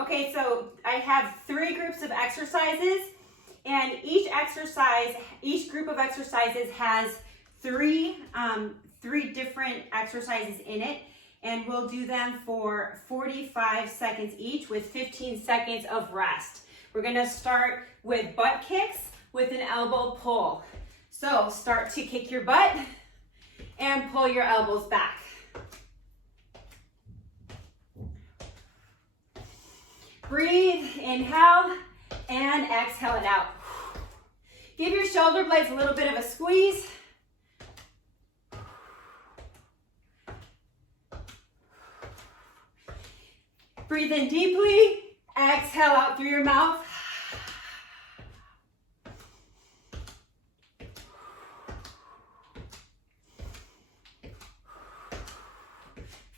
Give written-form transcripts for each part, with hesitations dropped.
Okay, so I have 3 groups of exercises, and each group of exercises has three different exercises in it, and we'll do them for 45 seconds each with 15 seconds of rest. We're gonna start with butt kicks with an elbow pull. So start to kick your butt and pull your elbows back. Breathe, inhale, and exhale it out. Give your shoulder blades a little bit of a squeeze. Breathe in deeply, exhale out through your mouth.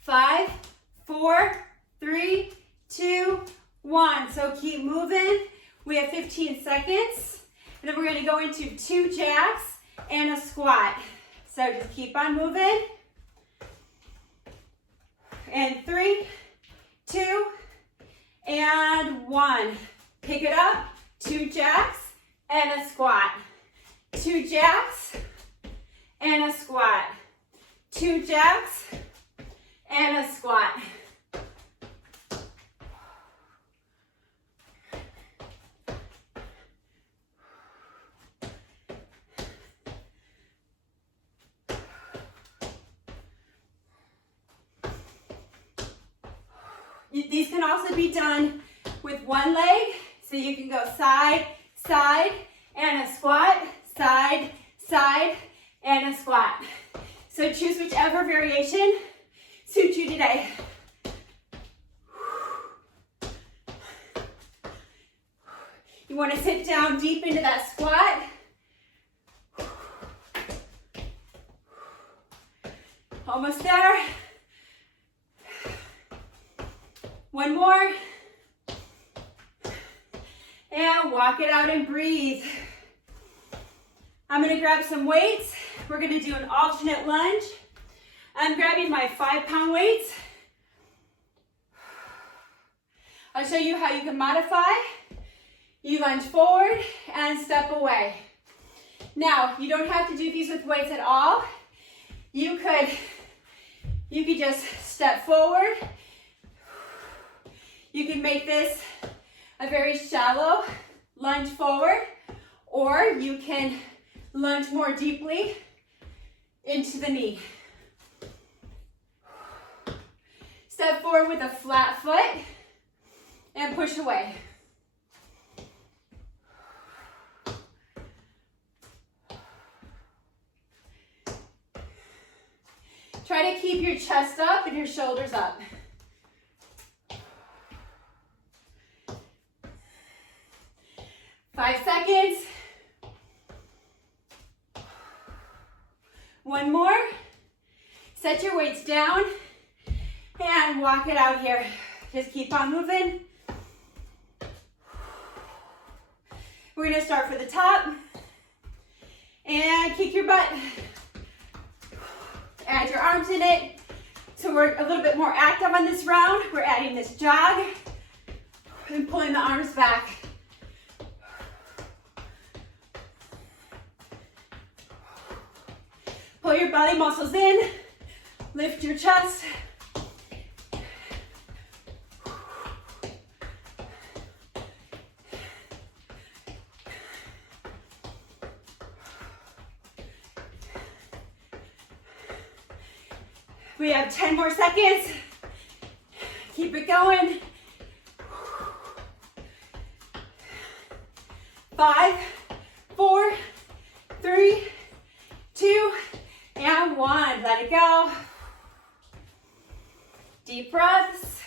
5, 4, 3, 2, 1. So keep moving. We have 15 seconds. And then we're going to go into 2 jacks and a squat. So just keep on moving. And 3, 2, and 1. Pick it up. 2 jacks and a squat. 2 jacks and a squat. 2 jacks and a squat. These can also be done with one leg, so you can go side, side, and a squat, side, side, and a squat. So choose whichever variation suits you today. You want to sit down deep into that squat. Almost there. One more. And walk it out and breathe. I'm going to grab some weights. We're going to do an alternate lunge. I'm grabbing my 5-pound weights. I'll show you how you can modify. You lunge forward and step away. Now, you don't have to do these with weights at all. You could just step forward. You can make this a very shallow lunge forward, or you can lunge more deeply into the knee. Step forward with a flat foot and push away. Try to keep your chest up and your shoulders up. Five seconds. One more. Set your weights down and walk it out here. Just keep on moving. We're going to start for the top and kick your butt. Add your arms in it. So we're a little bit more active on this round. We're adding this jog and pulling the arms back. Pull your belly muscles in, lift your chest. We have 10 more seconds. Keep it going. 5, 4, 3, 2, and 1. Let it go. Deep breaths.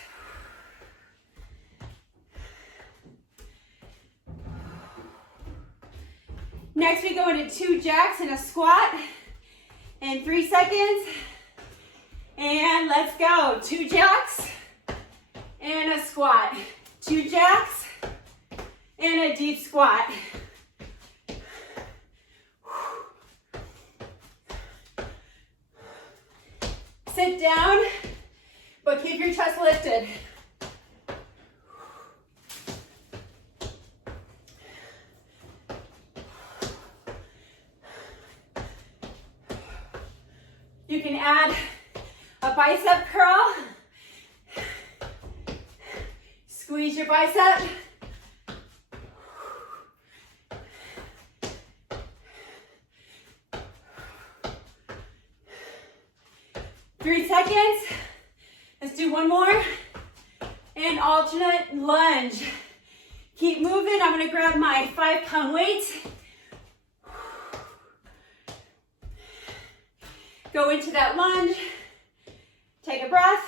Next, we go into 2 jacks and a squat in 3 seconds. And let's go. 2 jacks and a squat. 2 jacks and a deep squat. Sit down, but keep your chest lifted. A bicep curl. Squeeze your bicep. Three seconds. Let's do one more. And alternate lunge. Keep moving. I'm going to grab my 5-pound weight. Go into that lunge. Take a breath.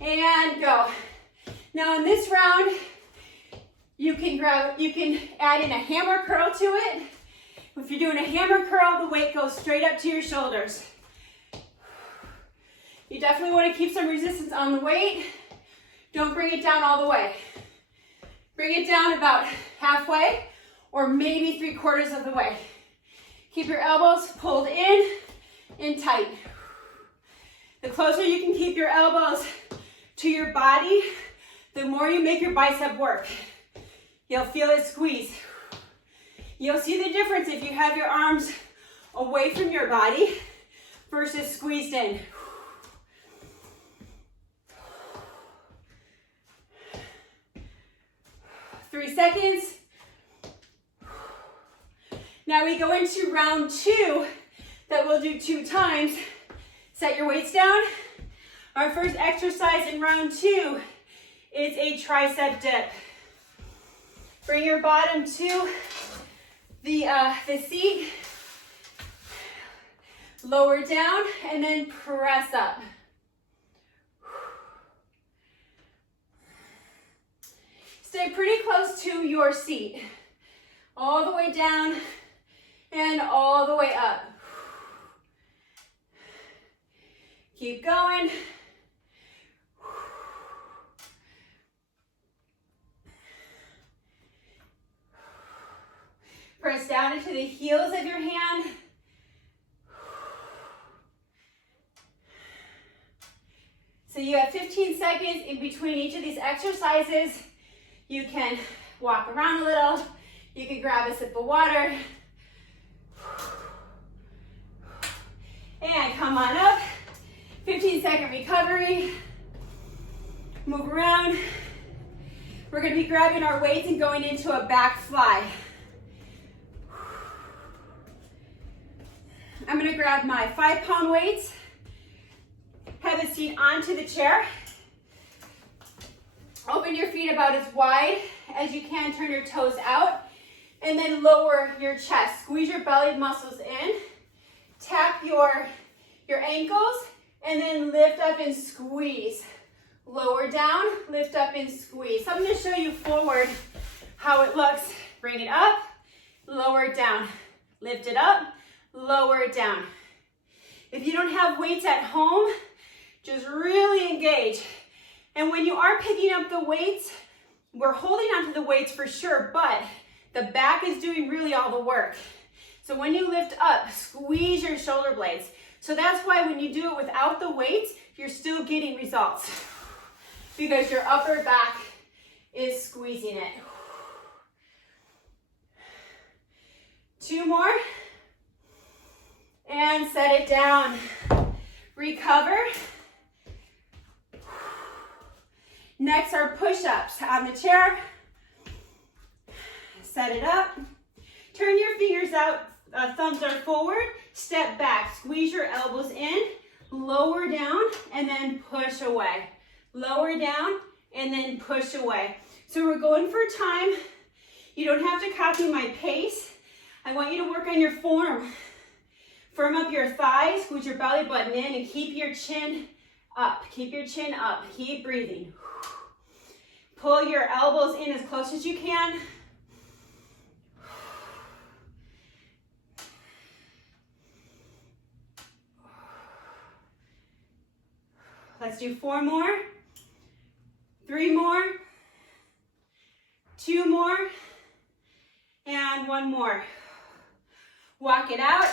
And go. Now in this round, you can add in a hammer curl to it. If you're doing a hammer curl, the weight goes straight up to your shoulders. You definitely want to keep some resistance on the weight. Don't bring it down all the way. Bring it down about halfway or maybe 3/4 of the way. Keep your elbows pulled in and tight. The closer you can keep your elbows to your body, the more you make your bicep work. You'll feel it squeeze. You'll see the difference if you have your arms away from your body versus squeezed in. 3 seconds. Now we go into round 2 that we'll do 2 times. Set your weights down. Our first exercise in round 2 is a tricep dip. Bring your bottom to the seat. Lower down and then press up. Stay pretty close to your seat. All the way down and all the way up. Keep going. Press down into the heels of your hand. So you have 15 seconds in between each of these exercises. You can walk around a little. You can grab a sip of water. And come on up. 15-second recovery. Move around. We're going to be grabbing our weights and going into a back fly. I'm going to grab my 5-pound weights. Have a seat onto the chair. Open your feet about as wide as you can. Turn your toes out. And then lower your chest. Squeeze your belly muscles in. Tap your ankles. And then lift up and squeeze. Lower down, lift up and squeeze. So I'm going to show you forward how it looks. Bring it up, lower it down. Lift it up, lower it down. If you don't have weights at home, just really engage. And when you are picking up the weights, we're holding onto the weights for sure, but the back is doing really all the work. So when you lift up, squeeze your shoulder blades. So that's why when you do it without the weights, you're still getting results because your upper back is squeezing it. 2 more. And set it down. Recover. Next are push-ups on the chair. Set it up. Turn your fingers out, thumbs are forward. Step back. Squeeze your elbows in. Lower down and then push away. Lower down and then push away. So we're going for time. You don't have to copy my pace. I want you to work on your form. Firm up your thighs, squeeze your belly button in, and keep your chin up. Keep your chin up. Keep breathing. Pull your elbows in as close as you can. Let's do 4 more. 3 more. 2 more. And 1 more. Walk it out.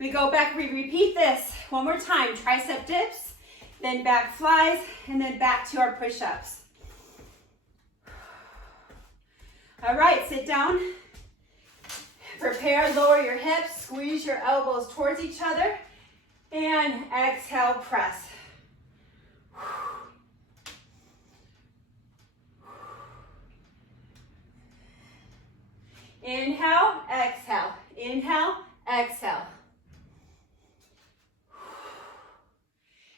We go back, we repeat this one more time. Tricep dips, then back flies, and then back to our push-ups. All right, sit down. Prepare, lower your hips, squeeze your elbows towards each other, and exhale, press. Inhale, exhale, inhale, exhale.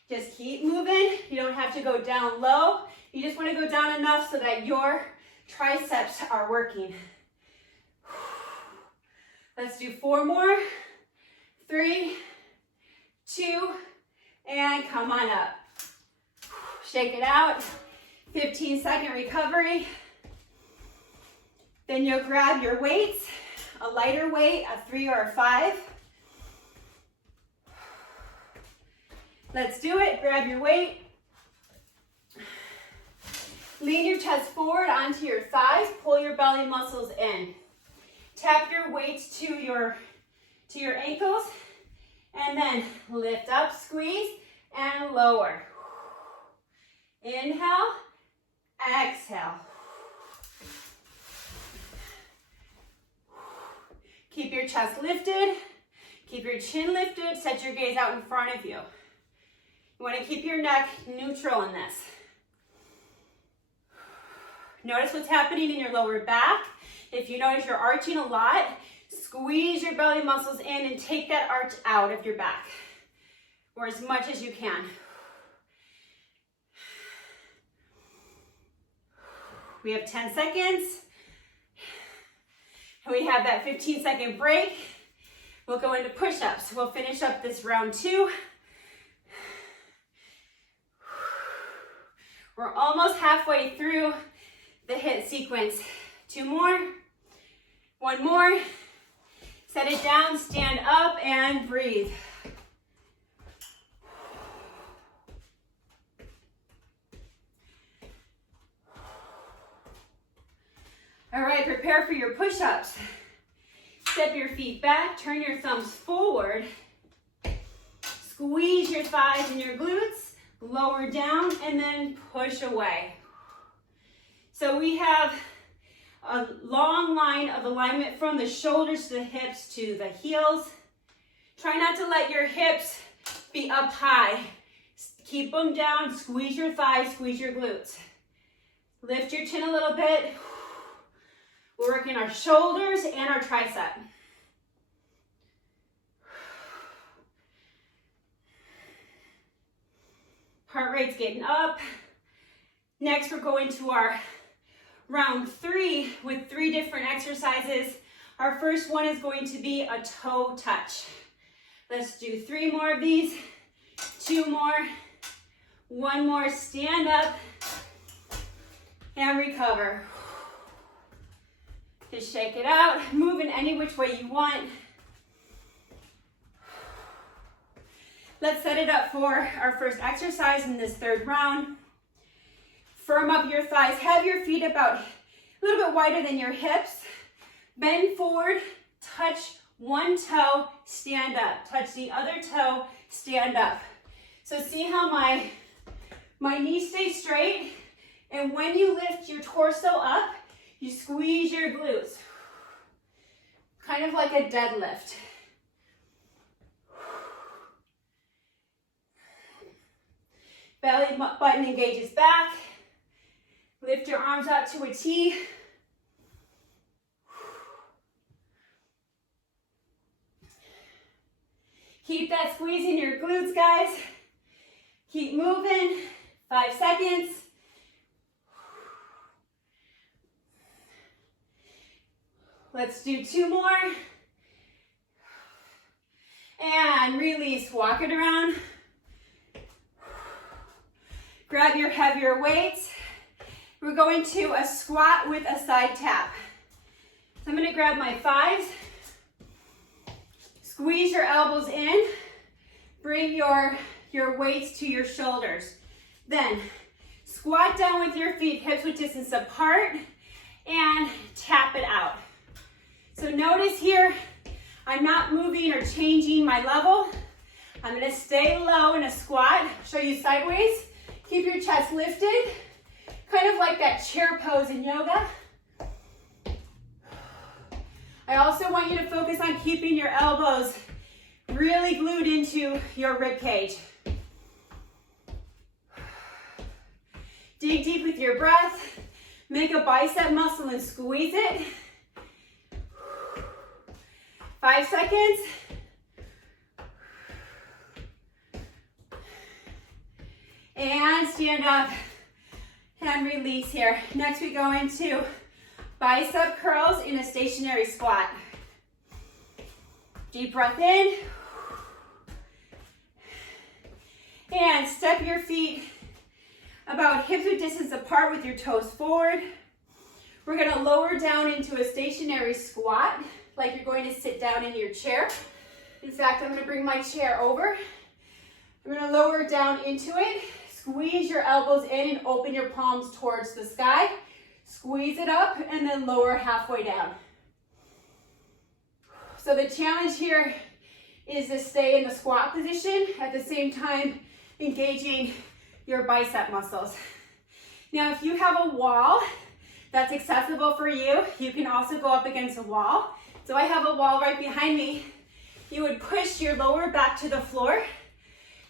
Just keep moving. You don't have to go down low. You just want to go down enough so that your triceps are working. Let's do 4 more. 3, 2, and come on up. Shake it out. 15-second recovery. Then you'll grab your weights, a lighter weight, a 3 or a 5. Let's do it. Grab your weight. Lean your chest forward onto your thighs. Pull your belly muscles in. Tap your weights to your ankles. And then lift up, squeeze, and lower. Inhale, exhale. Keep your chest lifted. Keep your chin lifted. Set your gaze out in front of you. You want to keep your neck neutral in this. Notice what's happening in your lower back. If you notice you're arching a lot, squeeze your belly muscles in and take that arch out of your back, or as much as you can. We have 10 seconds. We have that 15-second break. We'll go into push-ups. We'll finish up this round 2. We're almost halfway through the HIIT sequence. 2 more. 1 more. Set it down, stand up, and breathe. All right, prepare for your push-ups. Step your feet back, turn your thumbs forward. Squeeze your thighs and your glutes, lower down, and then push away. So we have a long line of alignment from the shoulders to the hips to the heels. Try not to let your hips be up high. Keep them down, squeeze your thighs, squeeze your glutes. Lift your chin a little bit. We're working our shoulders and our tricep. Heart rate's getting up. Next, we're going to our round 3 with 3 different exercises. Our first one is going to be a toe touch. Let's do 3 more of these, 2 more, 1 more, stand up, and recover. Just shake it out, move in any which way you want. Let's set it up for our first exercise in this 3rd round. Firm up your thighs, have your feet about a little bit wider than your hips. Bend forward, touch one toe, stand up. Touch the other toe, stand up. So see how my knees stay straight, and when you lift your torso up, you squeeze your glutes, kind of like a deadlift. Belly button engages back. Lift your arms out to a T. Keep that squeeze in your glutes, guys. Keep moving. 5 seconds. Let's do 2 more. And release, walk it around. Grab your heavier weights. We're going to a squat with a side tap. So I'm gonna grab my thighs. Squeeze your elbows in. Bring your weights to your shoulders. Then squat down with your feet hips width distance apart and tap it out. So notice here, I'm not moving or changing my level. I'm gonna stay low in a squat, show you sideways. Keep your chest lifted, kind of like that chair pose in yoga. I also want you to focus on keeping your elbows really glued into your rib cage. Dig deep with your breath. Make a bicep muscle and squeeze it. 5 seconds. And stand up and release here. Next we go into bicep curls in a stationary squat. Deep breath in. And step your feet about hip-width distance apart with your toes forward. We're gonna lower down into a stationary squat, like you're going to sit down in your chair. In fact, I'm gonna bring my chair over. I'm gonna lower down into it. Squeeze your elbows in and open your palms towards the sky. Squeeze it up and then lower halfway down. So the challenge here is to stay in the squat position at the same time engaging your bicep muscles. Now, if you have a wall that's accessible for you, you can also go up against a wall. So I have a wall right behind me. You would push your lower back to the floor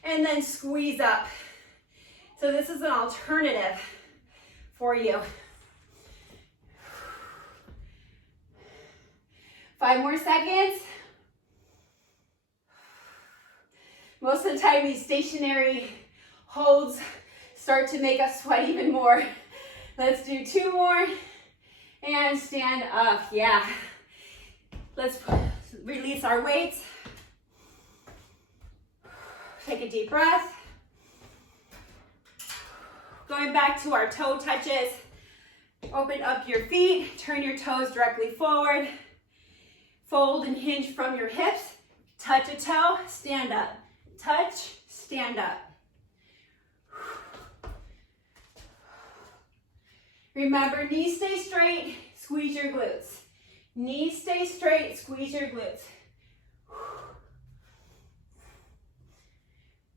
and then squeeze up. So this is an alternative for you. 5 more seconds. Most of the time, these stationary holds start to make us sweat even more. Let's do 2 more and stand up. Yeah. Let's release our weights. Take a deep breath. Going back to our toe touches. Open up your feet. Turn your toes directly forward. Fold and hinge from your hips. Touch a toe, stand up. Touch, stand up. Remember, knees stay straight, squeeze your glutes. Knees stay straight, squeeze your glutes.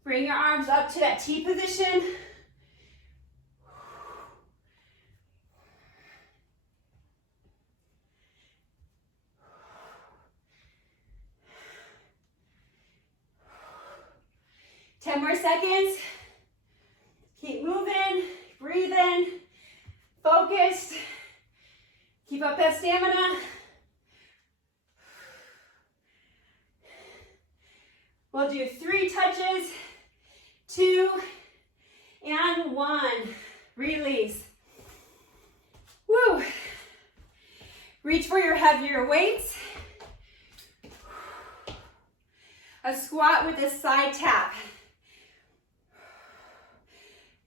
Bring your arms up to that T position. Ten more seconds. Keep moving, breathing, focused. Keep up that stamina. We'll do 3 touches, 2, and 1. Release. Woo. Reach for your heavier weights. A squat with a side tap.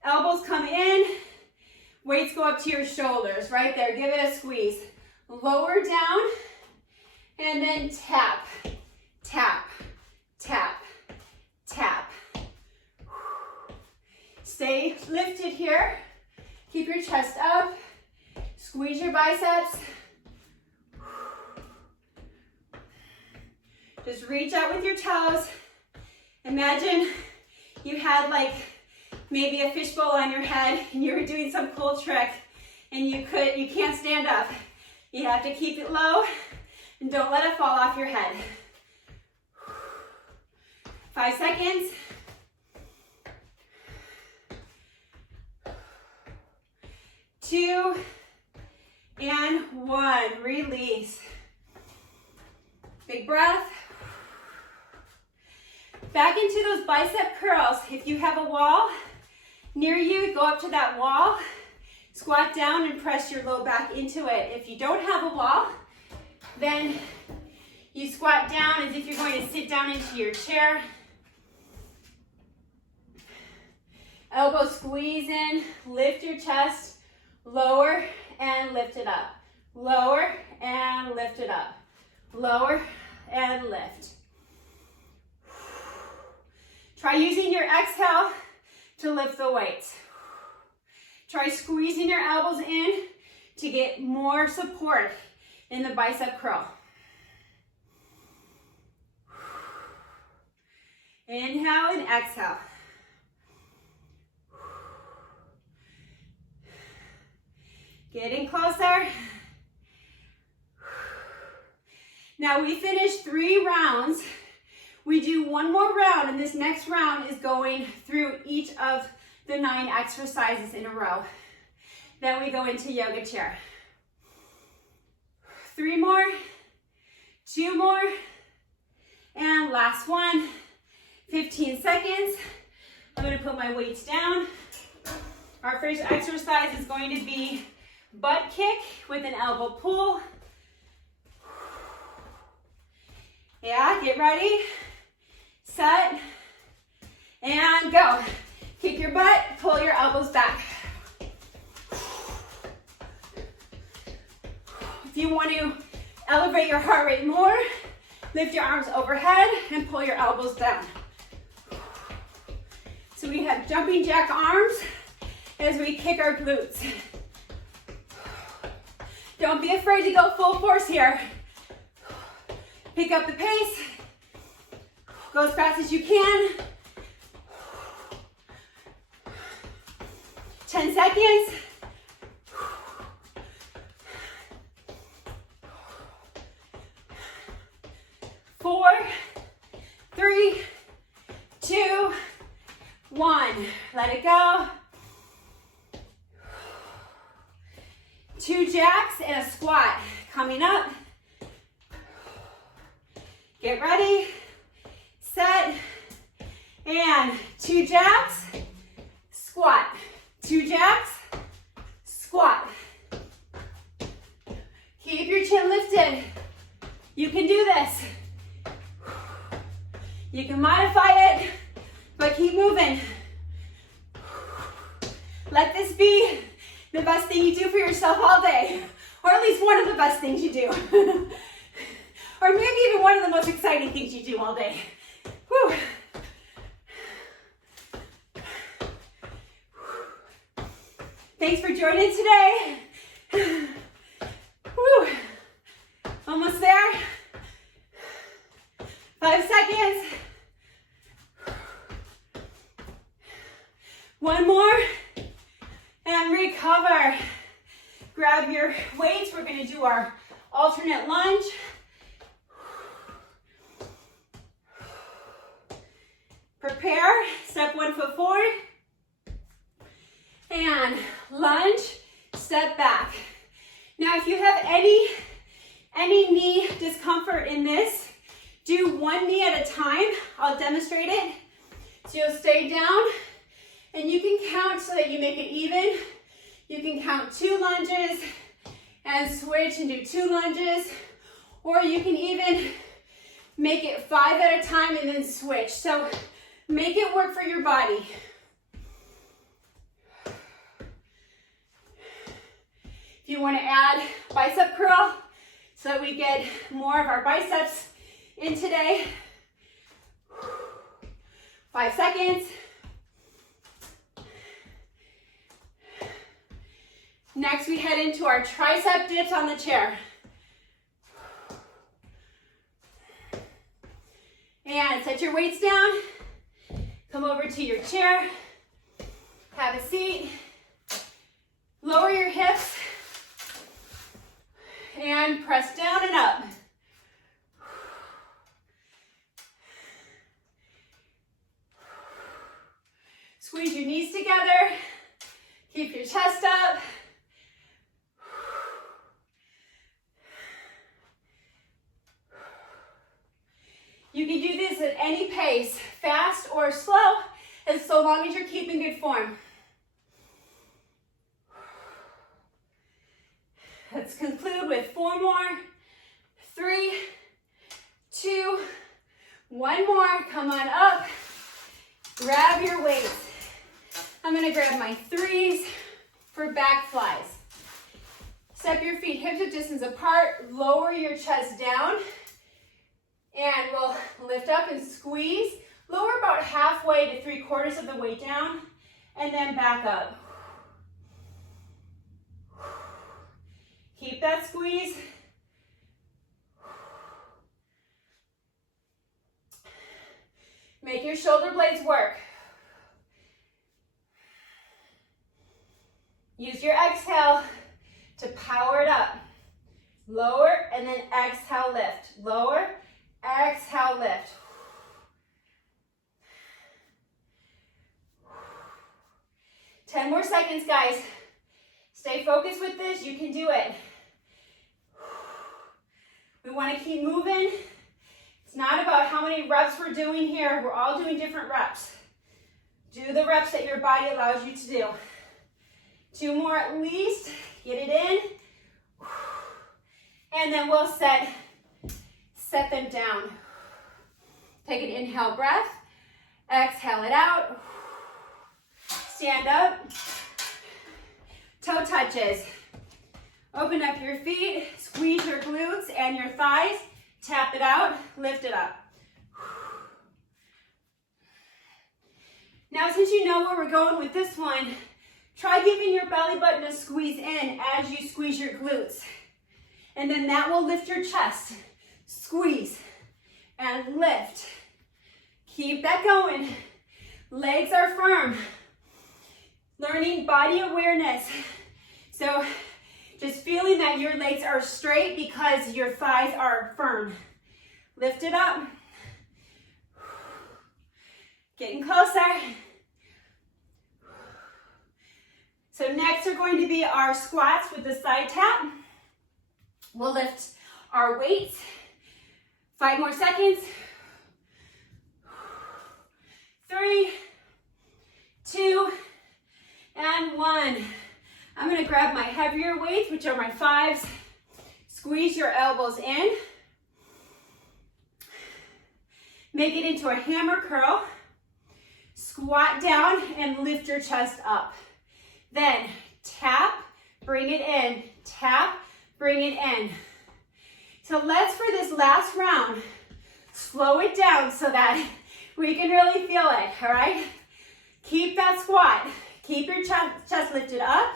Elbows come in, weights go up to your shoulders, right there. Give it a squeeze. Lower down, and then tap, tap, tap, tap. Stay lifted here. Keep your chest up. Squeeze your biceps. Just reach out with your toes. Imagine you had like maybe a fishbowl on your head and you were doing some cool trick and you can't stand up. You have to keep it low and don't let it fall off your head. 5 seconds. 2 and 1. Release. Big breath. Back into those bicep curls. If you have a wall near you, go up to that wall, squat down and press your low back into it. If you don't have a wall, then you squat down as if you're going to sit down into your chair. Elbows squeeze in, lift your chest, lower and lift it up. Lower and lift it up. Lower and lift. Try using your exhale to lift the weights. Try squeezing your elbows in to get more support in the bicep curl. Inhale and exhale. Getting closer. Now we finished 3 rounds. We do one more round, and this next round is going through each of the 9 exercises in a row. Then we go into yoga chair. 3 more, 2 more, and last one. 15 seconds. I'm gonna put my weights down. Our first exercise is going to be butt kick with an elbow pull. Yeah, get ready, set, and go. Kick your butt, pull your elbows back. If you want to elevate your heart rate more, lift your arms overhead and pull your elbows down. So we have jumping jack arms as we kick our glutes. Don't be afraid to go full force here. Pick up the pace. Go as fast as you can. 10 seconds. Four, 3, 2, 1. Let it go. 2 jacks and a squat coming up. Get ready, set, and 2 jacks, squat. 2 jacks, squat. Keep your chin lifted. You can do this. You can modify it, but keep moving. Let this be the best thing you do for yourself all day, or at least one of the best things you do. Or maybe even one of the most exciting things you do all day. Whew. Thanks for joining today. Whew. Almost there. 5 seconds. 1 more. And recover. Grab your weights. We're going to do our alternate lunge. Prepare. Step 1 foot forward. And lunge. Step back. Now, if you have any knee discomfort in this, do 1 knee at a time. I'll demonstrate it. So you'll stay down, and you can count so that you make it even. You can count 2 lunges and switch and do 2 lunges, or you can even make it 5 at a time and then switch. So make it work for your body. If you want to add bicep curl so that we get more of our biceps in today. 5 seconds. Next, we head into our tricep dips on the chair. And set your weights down. Come over to your chair. Have a seat. Lower your hips. And press down and up. Squeeze your knees together. Keep your chest up. You can do this at any pace, fast or slow, as so long as you're keeping good form. Let's conclude with 4 more. 3, 2, 1 more. Come on up. Grab your weights. I'm gonna grab my 3s for back flies. Step your feet hips width distance apart. Lower your chest down. And we'll lift up and squeeze. Lower about halfway to 3/4 of the weight down. And then back up. Keep that squeeze. Make your shoulder blades work. Use your exhale to power it up. Lower, and then exhale, lift. Lower, exhale, lift. 10 more seconds, guys. Stay focused with this. You can do it. We want to keep moving. It's not about how many reps we're doing here. We're all doing different reps. Do the reps that your body allows you to do. 2 more at least. Get it in. And then we'll set them down. Take an inhale breath. Exhale it out. Stand up. Toe touches. Open up your feet. Squeeze your glutes and your thighs. Tap it out. Lift it up. Now, since you know where we're going with this one, try giving your belly button a squeeze in as you squeeze your glutes. And then that will lift your chest. Squeeze and lift. Keep that going. Legs are firm. Learning body awareness. So just feeling that your legs are straight because your thighs are firm. Lift it up. Getting closer. So next are going to be our squats with the side tap. We'll lift our weights. 5 more seconds. 3, 2, and 1. I'm going to grab my heavier weights, which are my 5s. Squeeze your elbows in. Make it into a hammer curl. Squat down and lift your chest up. Then tap, bring it in. Tap, bring it in. So let's, for this last round, slow it down so that we can really feel it, all right? Keep that squat. Keep your chest lifted up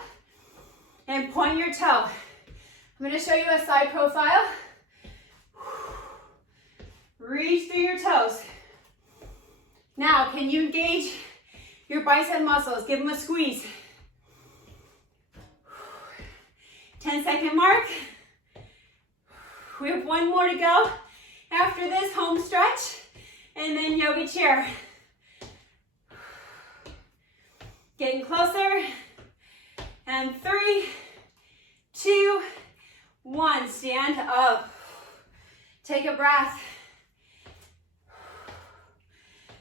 and point your toe. I'm going to show you a side profile. Reach through your toes. Now, can you engage your bicep muscles? Give them a squeeze. 10-second mark. We have 1 more to go. After this, home stretch, and then yoga chair. Getting closer. And 3, 2, 1. Stand up. Take a breath.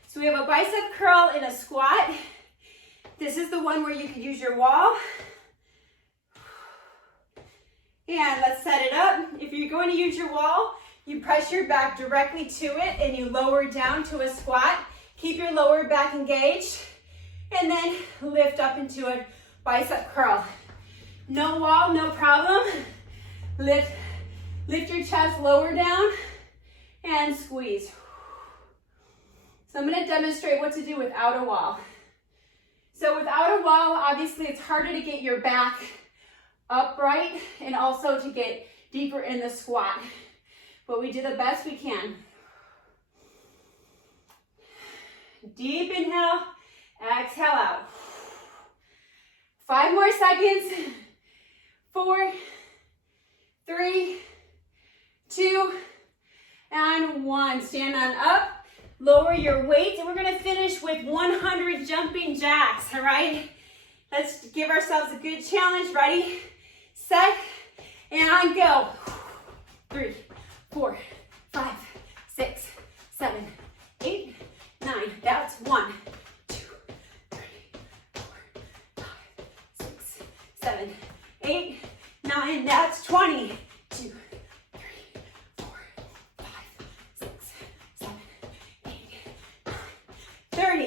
So we have a bicep curl in a squat. This is the one where you can use your wall. And let's set it up. If you're going to use your wall, you press your back directly to it and you lower down to a squat. Keep your lower back engaged and then lift up into a bicep curl. No wall, no problem. Lift your chest lower down and squeeze. So I'm going to demonstrate what to do without a wall. So without a wall, obviously it's harder to get your back upright and also to get deeper in the squat. But we do the best we can. Deep inhale, exhale out. 5 more seconds. 4, 3, 2, and 1. Stand on up. Lower your weight, and we're going to finish with 100 jumping jacks, all right? Let's give ourselves a good challenge. Ready, set, and go. 3, 4, 5, 6, 7, 8, 9. That's 1, 2, 3, 4, 5, 6, 7, 8, 9. That's 20. 2, 3, 4, 5, 6, 7, 8,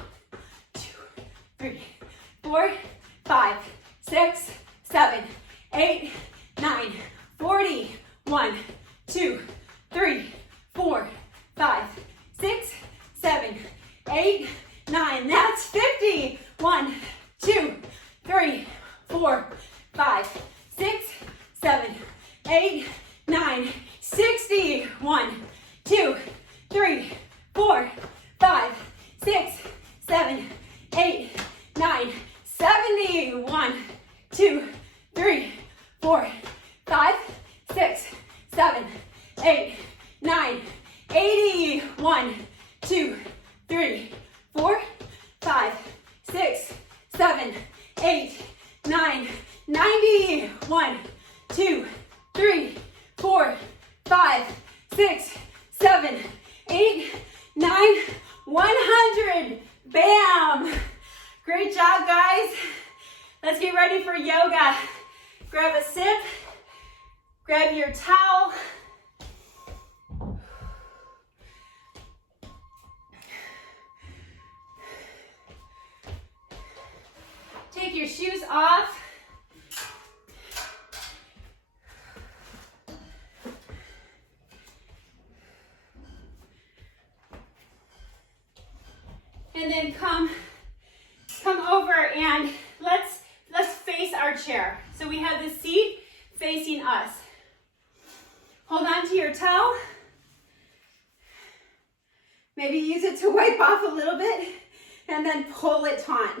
9, 30. 1, 2, 3, 4, 5, 6, 7, 8, 9, 40. 1, 2, 3, 4, 5, 6, 7, 8, 9. That's 50. 1, 2, 3, 4, 5, 6, 7, 8, 9, 60. 1, 2, 3, 4, 5, 6, 7, 8, 9, 70. 1, 2, 3, 4, 5, 6, 3, 4, 5, 6, 7, 8, 9, 90. 1, 2, 3, 4, 5, 6, 7, 8, 9, 100. Bam! Great job, guys. Let's get ready for yoga. Grab a sip, grab your towel. Take your shoes off. And then come over and let's face our chair. So we have the seat facing us. Hold on to your towel. Maybe use it to wipe off a little bit and then pull it taut.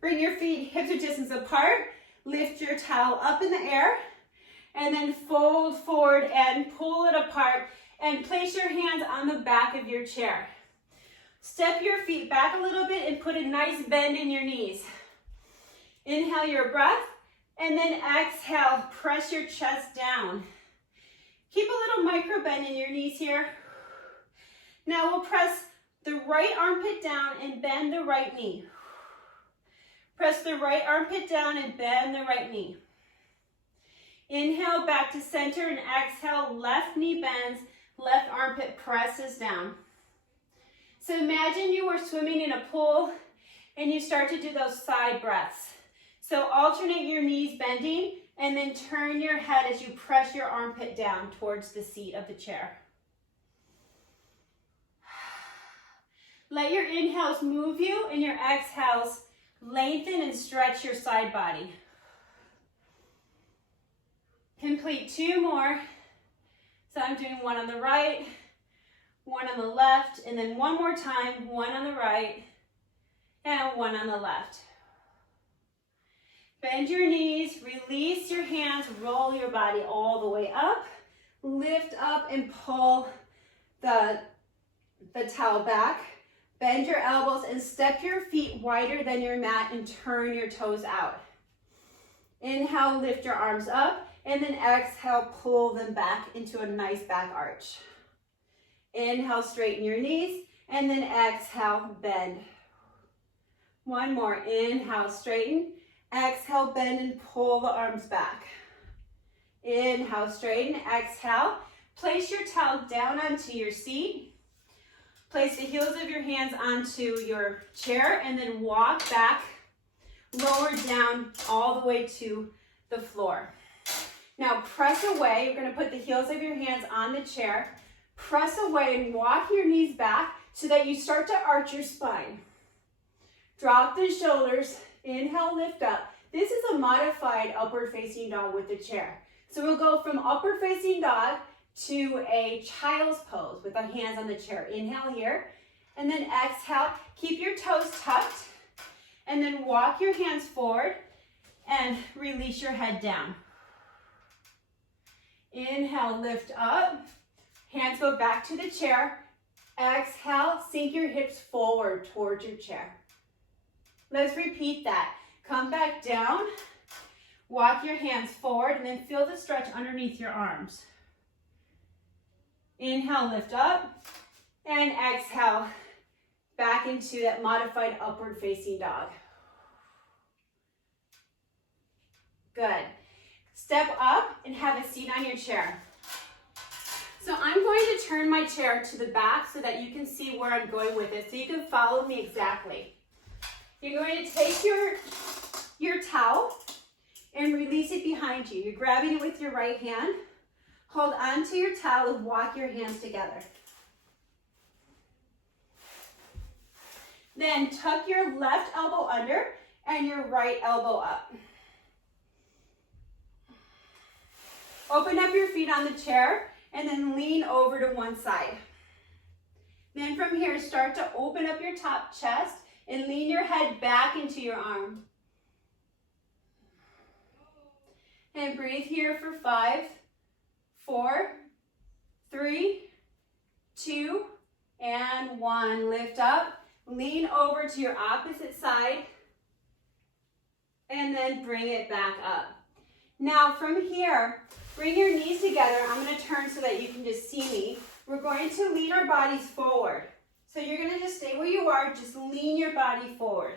Bring your feet hip distance apart. Lift your towel up in the air and then fold forward and pull it apart and place your hands on the back of your chair. Step your feet back a little bit and put a nice bend in your knees. Inhale your breath and then exhale, press your chest down. Keep a little micro bend in your knees here. Now we'll press the right armpit down and bend the right knee. Press the right armpit down and bend the right knee. Inhale back to center and exhale, left knee bends, left armpit presses down. So imagine you were swimming in a pool and you start to do those side breaths. So alternate your knees bending and then turn your head as you press your armpit down towards the seat of the chair. Let your inhales move you and your exhales lengthen and stretch your side body. Complete 2 more. So I'm doing one on the right, one on the left, and then one more time, one on the right, and one on the left. Bend your knees, release your hands, roll your body all the way up, lift up and pull the towel back. Bend your elbows and step your feet wider than your mat and turn your toes out. Inhale, lift your arms up, and then exhale, pull them back into a nice back arch. Inhale, straighten your knees, and then exhale, bend. One more, inhale, straighten, exhale, bend and pull the arms back. Inhale, straighten, exhale, place your towel down onto your seat. Place the heels of your hands onto your chair and then walk back, lower down all the way to the floor. Now press away, you're gonna put the heels of your hands on the chair, press away and walk your knees back so that you start to arch your spine. Drop the shoulders, inhale, lift up. This is a modified upward facing dog with the chair. So we'll go from upward facing dog to a child's pose with the hands on the chair. Inhale here, and then exhale. Keep your toes tucked, and then walk your hands forward and release your head down. Inhale, lift up. Hands go back to the chair. Exhale, sink your hips forward towards your chair. Let's repeat that. Come back down, walk your hands forward, and then feel the stretch underneath your arms. Inhale, lift up, and exhale, back into that modified upward facing dog. Good. Step up and have a seat on your chair. So I'm going to turn my chair to the back so that you can see where I'm going with it, so you can follow me exactly. You're going to take your towel and release it behind you. You're grabbing it with your right hand. Hold onto your towel and walk your hands together. Then tuck your left elbow under and your right elbow up. Open up your feet on the chair and then lean over to one side. Then from here, start to open up your top chest and lean your head back into your arm. And breathe here for 5, 4, 3, 2, and 1. Lift up, lean over to your opposite side, and then bring it back up. Now from here, bring your knees together. I'm going to turn so that you can just see me. We're going to lean our bodies forward. So you're going to just stay where you are, just lean your body forward.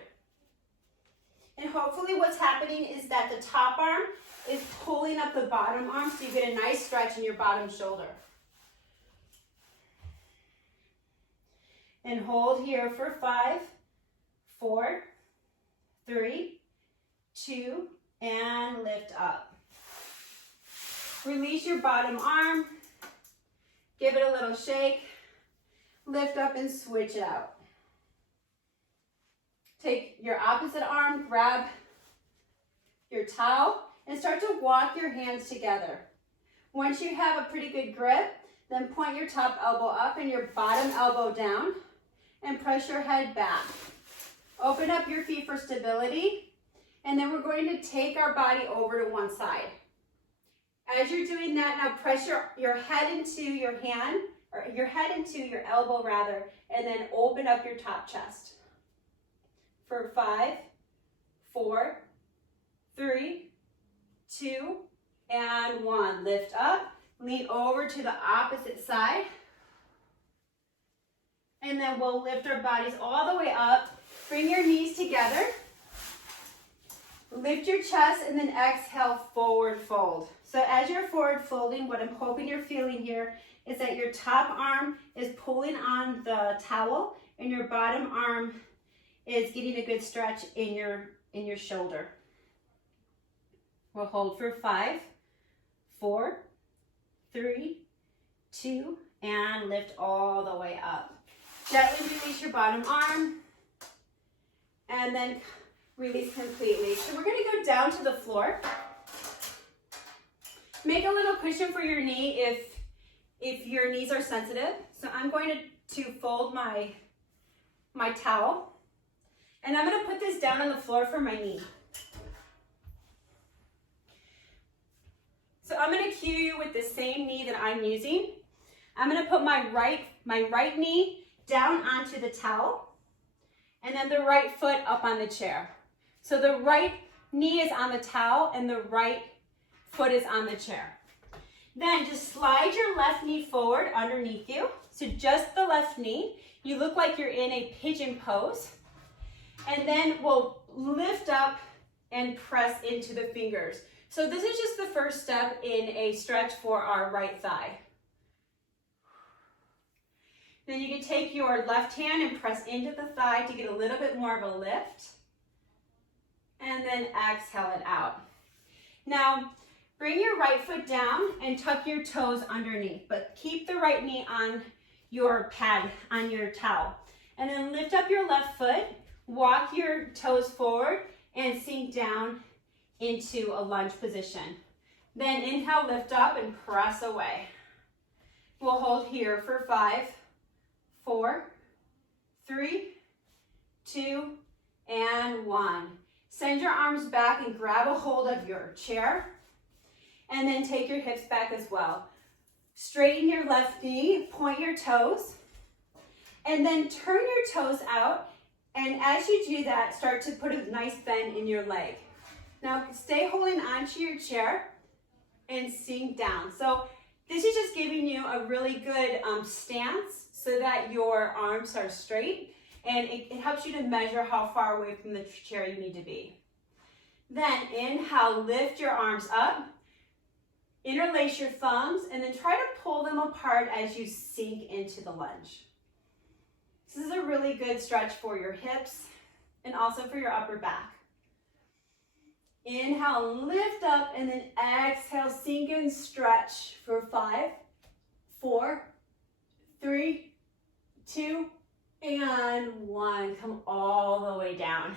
And hopefully what's happening is that the top arm is pulling up the bottom arm so you get a nice stretch in your bottom shoulder. And hold here for 5, 4, 3, 2, and lift up. Release your bottom arm, give it a little shake, lift up and switch it out. Take your opposite arm, grab your towel, and start to walk your hands together. Once you have a pretty good grip, then point your top elbow up and your bottom elbow down, and press your head back. Open up your feet for stability, and then we're going to take our body over to one side. As you're doing that, now press your head into your hand, or your head into your elbow rather, and then open up your top chest. For 5, 4, 3, 2, and 1. Lift up, lean over to the opposite side, and then we'll lift our bodies all the way up. Bring your knees together. Lift your chest and then exhale, forward fold. So as you're forward folding, what I'm hoping you're feeling here is that your top arm is pulling on the towel and your bottom arm is getting a good stretch in your shoulder. We'll hold for 5, 4, 3, 2, and lift all the way up. Gently release your bottom arm and then release completely. So we're going to go down to the floor. Make a little cushion for your knee if your knees are sensitive. So I'm going to fold my towel, and I'm going to put this down on the floor for my knee. So I'm going to cue you with the same knee that I'm using. I'm going to put my right knee down onto the towel, and then the right foot up on the chair. So the right knee is on the towel and the right foot is on the chair. Then just slide your left knee forward underneath you. So just the left knee. You look like you're in a pigeon pose. And then we'll lift up and press into the fingers. So this is just the first step in a stretch for our right thigh. Then you can take your left hand and press into the thigh to get a little bit more of a lift. And then exhale it out. Now, bring your right foot down and tuck your toes underneath, but keep the right knee on your pad, on your towel. And then lift up your left foot, walk your toes forward, and sink down into a lunge position. Then inhale, lift up, and press away. We'll hold here for 5, 4, 3, 2, and 1. Send your arms back and grab a hold of your chair, and then take your hips back as well. Straighten your left knee, point your toes, and then turn your toes out, and as you do that, start to put a nice bend in your leg. Now stay holding onto your chair and sink down. So this is just giving you a really good stance so that your arms are straight, and it helps you to measure how far away from the chair you need to be. Then inhale, lift your arms up, interlace your thumbs, and then try to pull them apart as you sink into the lunge. This is a really good stretch for your hips and also for your upper back. Inhale, lift up, and then exhale, sink and stretch for 5, 4, 3, 2, and 1. Come all the way down.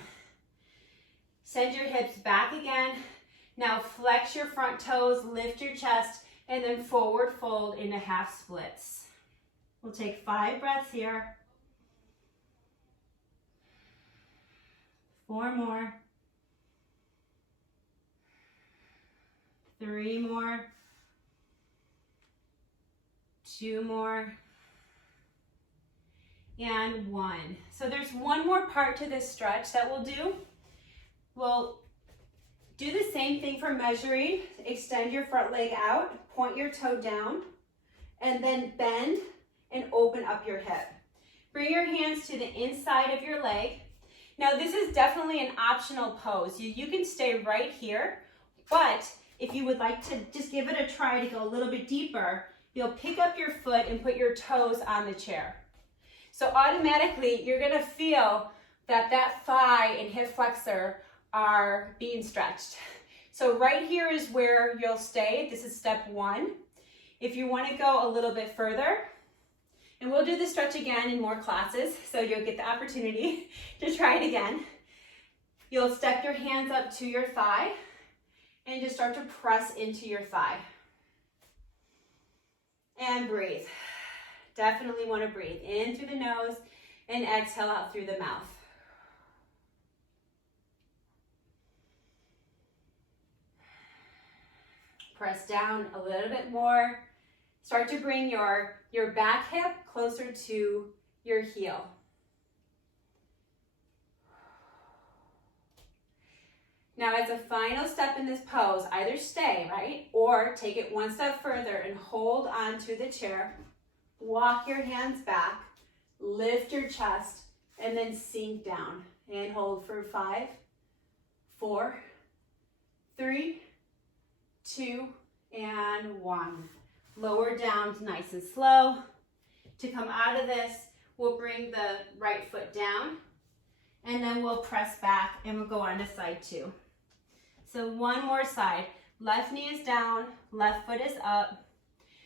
Send your hips back again. Now flex your front toes, lift your chest, and then forward fold into half splits. We'll take 5 breaths here. 4 more. 3 more. 2 more. and 1. So there's one more part to this stretch that we'll do. We'll do the same thing for measuring. Extend your front leg out, point your toe down, and then bend and open up your hip. Bring your hands to the inside of your leg. Now this is definitely an optional pose. You can stay right here, but if you would like to just give it a try to go a little bit deeper, you'll pick up your foot and put your toes on the chair. So automatically you're gonna feel that thigh and hip flexor are being stretched. So right here is where you'll stay. This is step 1. If you want to go a little bit further, and we'll do the stretch again in more classes, so you'll get the opportunity to try it again. You'll step your hands up to your thigh and just start to press into your thigh. And breathe. Definitely want to breathe in through the nose and exhale out through the mouth. Press down a little bit more. Start to bring your back hip closer to your heel. Now as a final step in this pose, either stay, right? Or take it one step further and hold onto the chair. Walk your hands back, lift your chest, and then sink down. And hold for 5, 4, 3, 2, and 1. Lower down nice and slow. To come out of this, we'll bring the right foot down, and then we'll press back and we'll go on to side 2. So one more side. Left knee is down, left foot is up.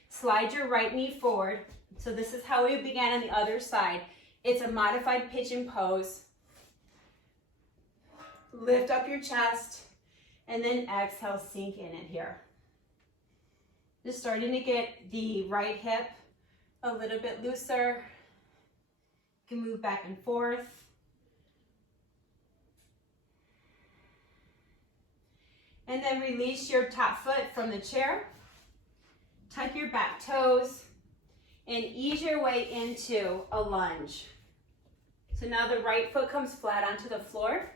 Slide your right knee forward. So this is how we began on the other side. It's a modified pigeon pose. Lift up your chest, and then exhale, sink in it here. Just starting to get the right hip a little bit looser. You can move back and forth. And then release your top foot from the chair. Tuck your back toes and ease your way into a lunge. So now the right foot comes flat onto the floor.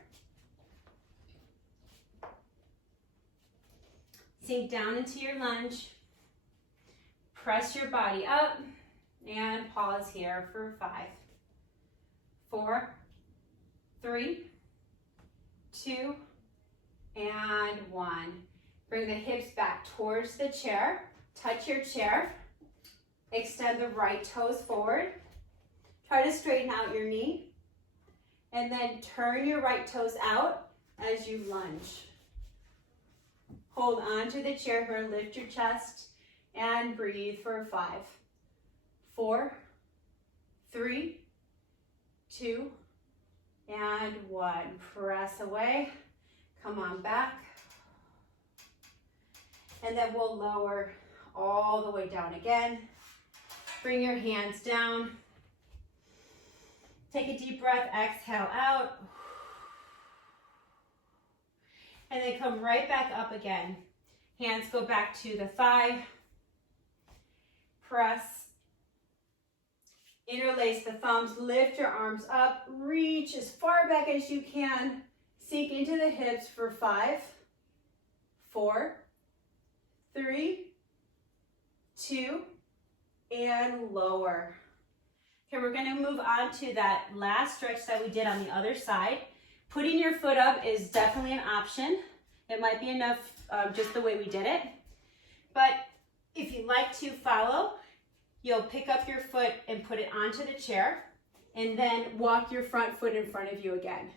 Sink down into your lunge. Press your body up and pause here for 5, 4, 3, 2, and 1. Bring the hips back towards the chair. Touch your chair. Extend the right toes forward. Try to straighten out your knee. And then turn your right toes out as you lunge. Hold on to the chair here, lift your chest, and breathe for 5, 4, 3, 2, and 1. Press away. Come on back. And then we'll lower all the way down again. Bring your hands down. Take a deep breath, exhale out. And then come right back up again. Hands go back to the thigh. Press. Interlace the thumbs, lift your arms up, reach as far back as you can. Sink into the hips for 5, 4, 3, 2, and lower. Okay, we're gonna move on to that last stretch that we did on the other side. Putting your foot up is definitely an option. It might be enough just the way we did it. But if you'd like to follow, you'll pick up your foot and put it onto the chair, and then walk your front foot in front of you again.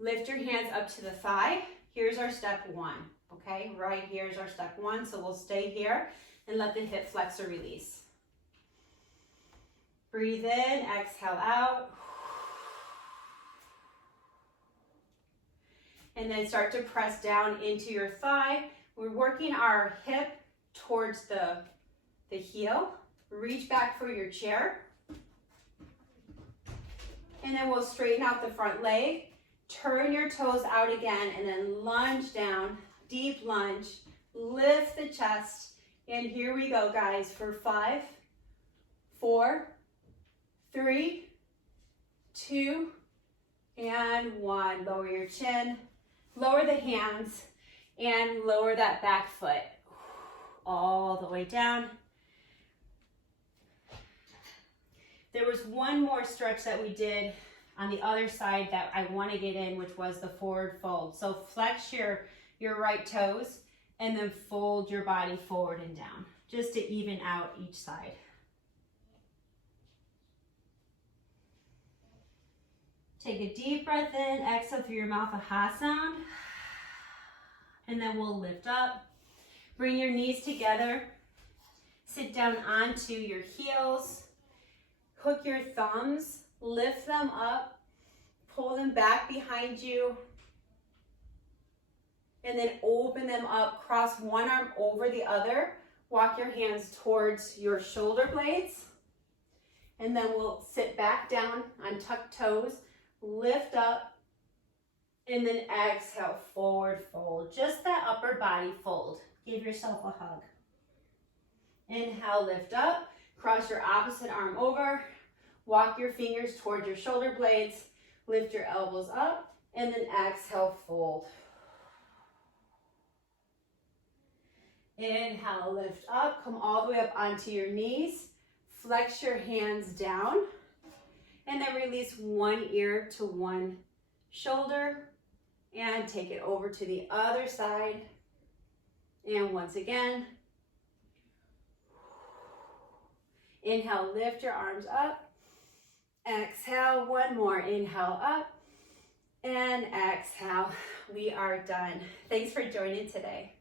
Lift your hands up to the thigh. Here's our step 1, okay? Right here's our step 1, so we'll stay here and let the hip flexor release. Breathe in, exhale out. And then start to press down into your thigh. We're working our hip towards the heel. Reach back for your chair. And then we'll straighten out the front leg. Turn your toes out again and then lunge down, deep lunge. Lift the chest. And here we go, guys, for 5, 4, 3, 2, and 1. Lower your chin, lower the hands, and lower that back foot all the way down. There was one more stretch that we did on the other side that I want to get in, which was the forward fold. So flex your right toes and then fold your body forward and down, just to even out each side. Take a deep breath in, exhale through your mouth, a ha sound. And then we'll lift up. Bring your knees together. Sit down onto your heels. Hook your thumbs, lift them up, pull them back behind you, and then open them up. Cross one arm over the other. Walk your hands towards your shoulder blades. And then we'll sit back down on tucked toes, lift up, and then exhale, forward fold. Just that upper body fold. Give yourself a hug. Inhale, lift up. Cross your opposite arm over. Walk your fingers towards your shoulder blades. Lift your elbows up. And then exhale, fold. Inhale, lift up. Come all the way up onto your knees. Flex your hands down. And then release one ear to one shoulder. And take it over to the other side. And once again. Inhale, lift your arms up. Exhale, one more. Inhale up. And exhale. We are done. Thanks for joining today.